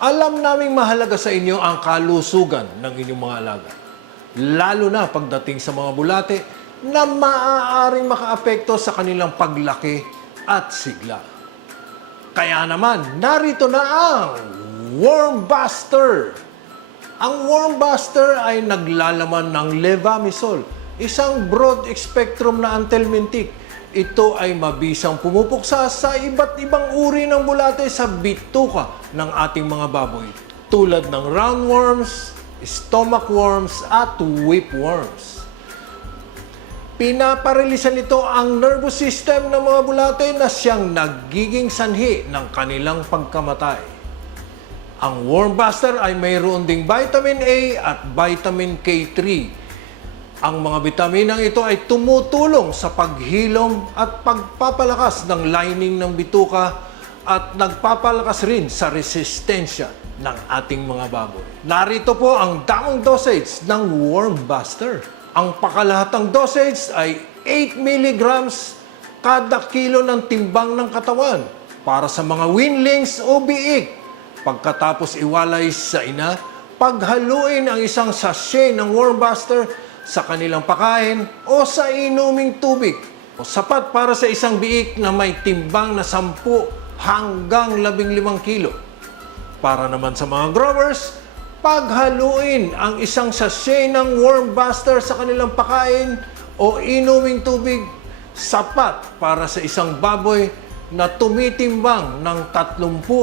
Alam naming mahalaga sa inyo ang kalusugan ng inyong mga alaga. Lalo na pagdating sa mga bulate na maaaring makaapekto sa kanilang paglaki at sigla. Kaya naman, narito na ang Worm Buster. Ang Worm Buster ay naglalaman ng levamisole, isang broad-spectrum na anthelmintic. Ito ay mabisang pumupuksa sa iba't ibang uri ng bulate sa bituka ng ating mga baboy, tulad ng roundworms, stomach worms at whipworms. Pinaparilisan nito ang nervous system ng mga bulate na siyang nagiging sanhi ng kanilang pagkamatay. Ang Worm Buster ay mayroon ding vitamin A at vitamin K3. Ang mga bitaminang ito ay tumutulong sa paghilom at pagpapalakas ng lining ng bituka at nagpapalakas rin sa resistensya ng ating mga baboy. Narito po ang tamang dosage ng Worm Buster. Ang pakalahatang dosage ay 8 mg kada kilo ng timbang ng katawan para sa mga weanlings o biik. Pagkatapos iwalay sa ina, paghaluin ang isang sachet ng Worm Buster sa kanilang pakain o sa inuming tubig. Sapat para sa isang biik na may timbang na 10 hanggang 15 kilo. Para naman sa mga growers, paghaluin ang isang sachet ng Worm Buster sa kanilang pakain o inuming tubig, sapat para sa isang baboy na tumitimbang ng 30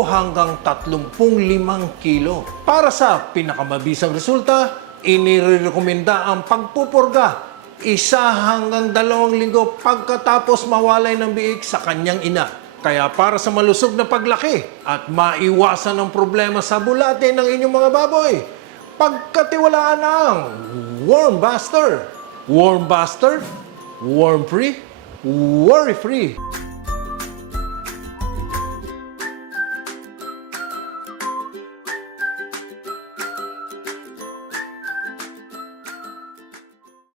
hanggang 35 kilo. Para sa pinakamabisang resulta, inirekomenda ang pagpupurga 1 hanggang 2 linggo pagkatapos mawalay ng biik sa kanyang ina. Kaya para sa malusog na paglaki at maiwasan ang problema sa bulate ng inyong mga baboy, pagkatiwalaan ang Worm Buster. Worm Buster, worm free, worry free.